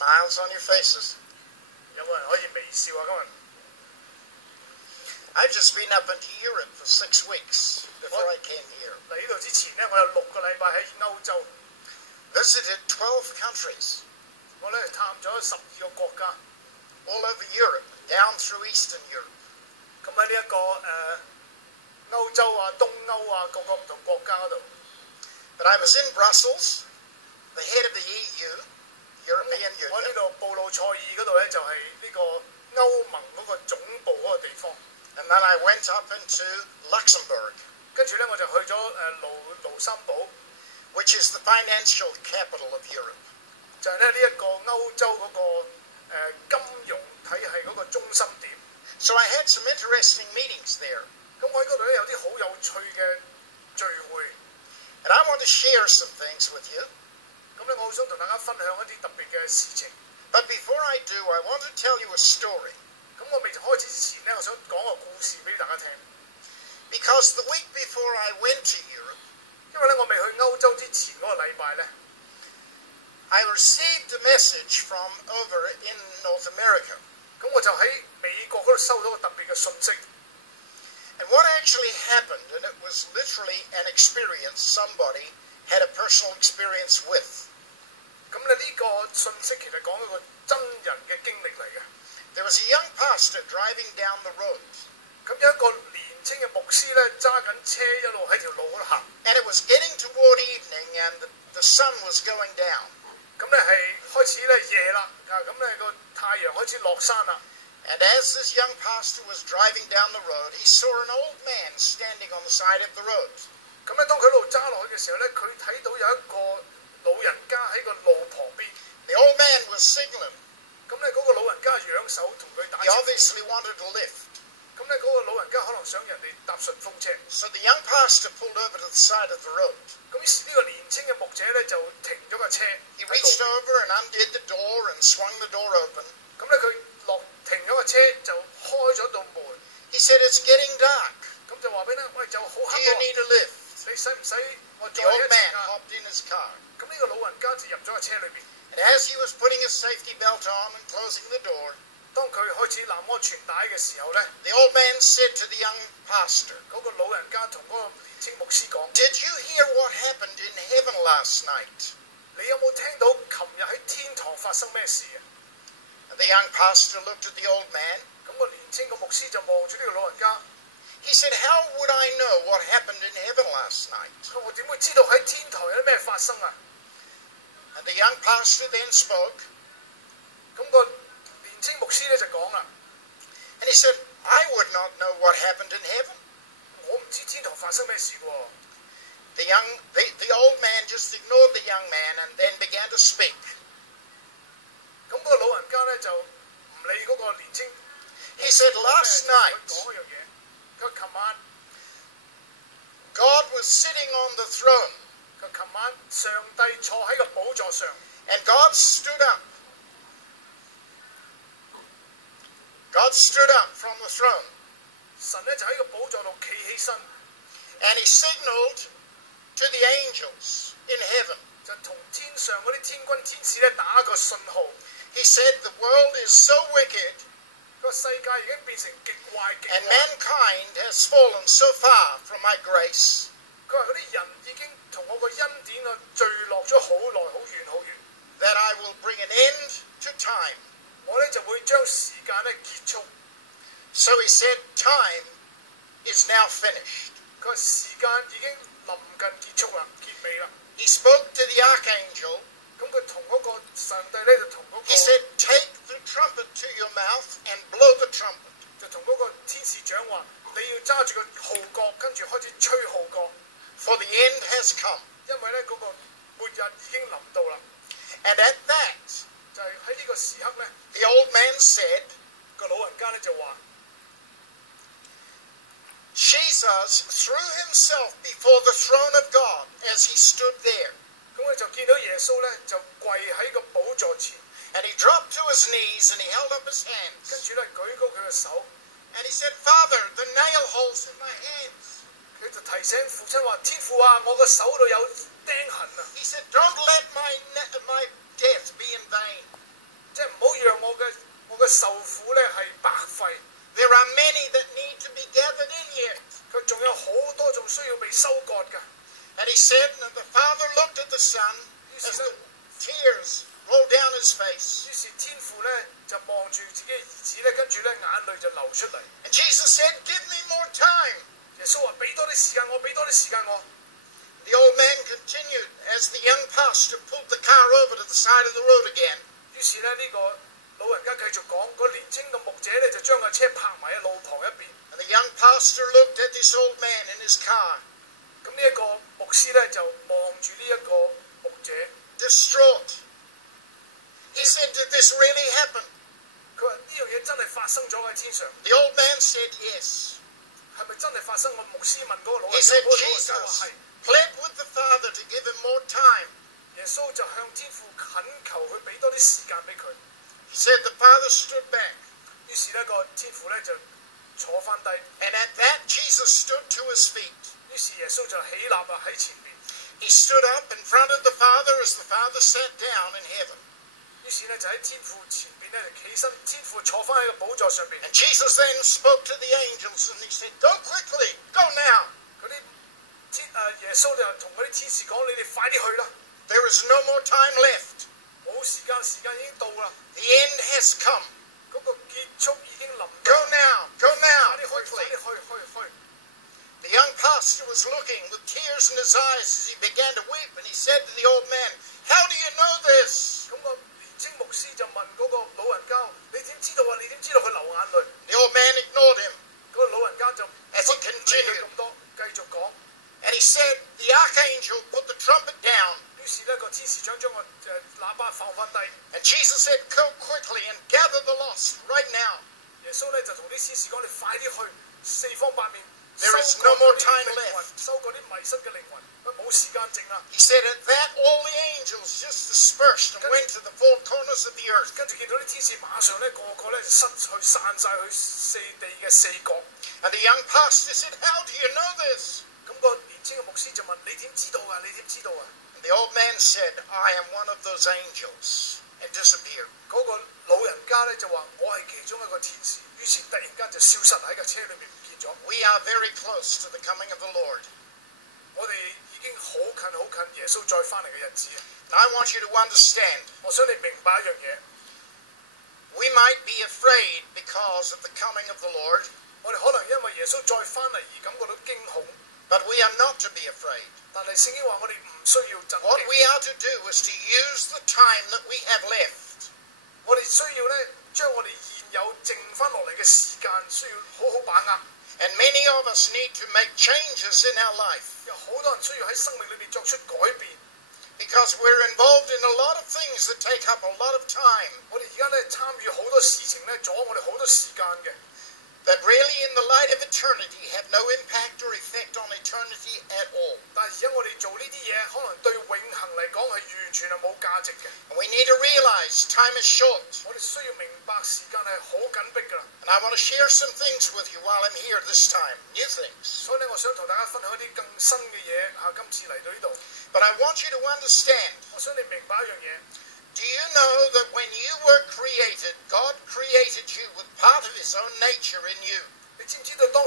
smiles on your faces? 有冇人可以微笑啊？今日 I've just been up into Europe for 6 weeks before I came here. 嚟呢度之前咧，我有6個禮拜喺歐洲 Visited 12 countries 我咧探咗12個國家， all over Europe, down through Eastern Europe. 咁喺呢一個歐洲啊、東歐啊各個唔同國家嗰度。 But I was in Brussels, the head of the EU, European 我喺呢 Union, 度布魯塞爾嗰度咧，就係呢個歐盟嗰個總部嗰個地方。 and then I went up into Luxembourg, 跟住咧，我就去咗盧森堡， which is the financial capital of Europe. 就係咧呢一個歐洲嗰個金融體系嗰個中心點。 So I had some interesting meetings there. 咁我喺嗰度咧有啲好有趣嘅聚會。 And I want to share some things with you. 咁咧，我好想同大家分享一啲特別嘅事情。 But before I do, I want to tell you a story. 咁我未開始之前咧，我想講個故事俾大家聽。 Because the week before I went to Europe, 因為咧，我未去歐洲之前嗰個禮拜咧， I received a message from over in North America. 咁我就喺美國嗰度收到個特別嘅信息。 And what actually happened, and it was literally an experience somebody had a personal experience with. 咁咧呢個信息其實講一個真人嘅經歷嚟嘅。 There was a young pastor driving down the road, 咁有一個年青嘅牧師咧揸緊車一路喺條路嗰度行。 and it was getting toward evening, and the sun was going down. 咁咧係開始咧夜啦，咁咧個太陽開始落山啦。 And as this young pastor was driving down the road, he saw an old man standing on the side of the road. 咁咧當佢一路揸落去嘅時候咧，佢睇到有一個老人家喺個路旁邊。 The old man was signaling. 咁咧嗰個老人家揚手同佢打 He 招呼。 obviously wanted a lift. 咁咧嗰個老人家可能想人哋搭順風車。 So the young pastor pulled over to the side of the road. 咁於是呢個年青嘅牧者咧就停咗架車。 He reached over and undid the door and swung the door open. 咁咧佢停咗個車就開咗道門。 He said, "It's getting dark. 咁就話俾你聽，喂就好 Do 黑 you 喎， need a lift?" 你使唔使我 The 載你 old 一 man 程啊？ hopped in his car. 咁呢個老人家就入咗個車裏邊。 And as he was putting his safety belt on and closing the door, 當佢開始攬安全帶嘅時候咧， the old man said to the young pastor, 嗰個老人家同嗰個年青牧師講： "Did you hear what happened in heaven last night?" 你有冇聽到琴日喺天堂發生咩事啊？ And the young pastor looked at the old man. 咁個年青個牧師就望住呢個老人家， He said, "How would I know what happened in heaven last night?" 佢話點會知道喺天堂有啲咩發生啊？ And the young pastor then spoke, 咁個年青牧師咧就講啦： and he said, "I would not know what happened in heaven." 我唔知天堂發生咩事喎。 The old man just ignored the young man and then began to speak. 咁嗰個老人家咧就唔理嗰個年青。 He said, "Last night, 講一樣嘢，佢琴晚 God was sitting on the throne, 佢琴晚上帝坐喺個寶座上， and God stood up. God stood up from the throne, 神咧就喺個寶座度企起身， and he signaled to the angels in heaven. 就同天上嗰啲天軍天使咧打個信號。 He said, "The world is so wicked, 個世界已經變成極壞極 and 壞。 mankind has fallen so far from my grace, 佢話嗰啲人已經同我個恩典啊墜落咗好耐，好遠好遠。 that I will bring an end to time." 我咧就會將時間咧結束。 So he said, "Time is now finished." 佢話時間已經臨近結束啦，結尾啦。 He spoke to the archangel. 咁佢同嗰個上帝咧就同嗰、 He said, "Take the trumpet to your mouth and blow the trumpet." 就同嗰個天使長話：你要揸住個號角，跟住開始吹號角， For the end has come. 因為咧嗰、個末日已經臨到啦。 And at that, 就係喺呢個時刻咧， the old man said, 個老人家咧就話： Jesus threw himself before the throne of God as he stood there. 咁佢就見到耶穌咧就跪喺個寶座前， And he dropped to his knees and he held up his 跟 hands. 住咧舉高佢嘅手， And he said, "Father, the nail holes in my hands." 佢就提醒父親話：天父啊，我個手度有釘痕啊！ He said, "Don't let my death be in vain." Son as the tears rolled down his face. 於是天父咧就望住自己嘅兒子咧，跟住咧眼淚就流出嚟。And Jesus said, "Give me more time." 耶穌話：俾多啲時間我，俾多啲時間我。The old man continued as the young pastor pulled the car over to the side of the road again. 於是咧呢個老人家繼續講，個年青嘅牧者咧就將架車泊埋喺路旁一邊。And the young pastor looked at this old man in his car, 咁呢一個牧師咧就望住呢一個牧者 distraught. He said, "Did this really happen?" 佢話：呢樣嘢真係發生咗喺天上。 The old man said, "Yes." 係咪真係發生？我牧師問嗰個老 He 人家， said 嗰個老人家話 Jesus 係。 pled with the Father to give him more time. 耶穌就向天父懇求佢俾多啲時間俾佢。 He said the Father stood back. 於是呢個天父咧就坐翻低。 And at that, Jesus stood to his feet. 於是耶穌就起立啊喺前面。 He stood up in front of the Father as the Father sat down in heaven. 於是咧就喺天父前邊咧就起身，天父坐翻喺個寶座上邊。 And Jesus then spoke to the angels and he said, "Go quickly, go now. 嗰啲耶穌就同嗰啲天使講：你哋快啲去啦！ There is no more time left. 冇時間，時間已經到啦。 The end has come. 嗰個結束已經臨到。 Go now, go 快 now, 啲去，快 quickly." 啲去。 The young pastor was looking with tears in his eyes as he began to weep, and he said to the old man, "How do you know this?" 咁個年青牧師就問嗰個老人家：你點知道啊？你點知道佢流眼淚？ The old man ignored him, 嗰個老人家就 As he 不理佢 continued. 咁多，繼續講。 and he said, "The archangel put the trumpet down." 於是呢個天使長將個喇叭放翻低。 And Jesus said, "Go quickly and gather the lost right now." 耶穌咧就同啲天使講：你快啲去，四方八面 There is 收 no 割 more 嗰啲 time 靈魂 left.，收嗰啲迷失嘅靈魂，冇時間剩啦。 He said, "At that, all the angels just dispersed and went to the four corners of the earth." 跟住見到啲天使馬上咧個個咧就失去散晒去四地嘅四角。 And the young pastor said, "How do you know this?" 咁個年青嘅牧師就問：你點知道啊？你點知道啊？ And the old man said, "I am one of those angels," and disappeared. 嗰個老人家咧就話：我係其中一個天使。於是突然間就消失喺個車裏面唔見咗。 We are very close to the coming of the Lord. 我哋已經好近耶穌再翻嚟嘅日子。 And I want you to understand, 我想你明白一樣嘢， we might be afraid because of the coming of the Lord, 我哋可能因為耶穌再翻嚟而感覺到驚恐， but we are not to be afraid. 但係聖經話我哋唔需要震 What 驚。 we are to do is to use the time that we have left. 我哋需要咧將我哋現有剩翻落嚟嘅時間，需要好好把握。 And many of us need to make changes in our life 有好多人需要喺生命裏面作出改變。 because we're involved in a lot of things that take up a lot of time 我哋而家咧參與好多事情咧，阻我哋好多時間嘅。 that really in the light of eternity have no impact or effect on eternity at all. 但係而家我哋做呢啲嘢，可能對永恆嚟講係完全係冇價值嘅。 And we need to realize time is short. 我哋需要明白時間係好緊迫㗎啦。 And I want to share some things with you while I'm here this time, new things. 所以咧，我想同大家分享一啲更新嘅嘢嚇。今次嚟到呢度， But I want you to understand, 我想你明白一樣嘢。 do you know that when you were created, God created you with part of His own nature in you? 你知唔知道當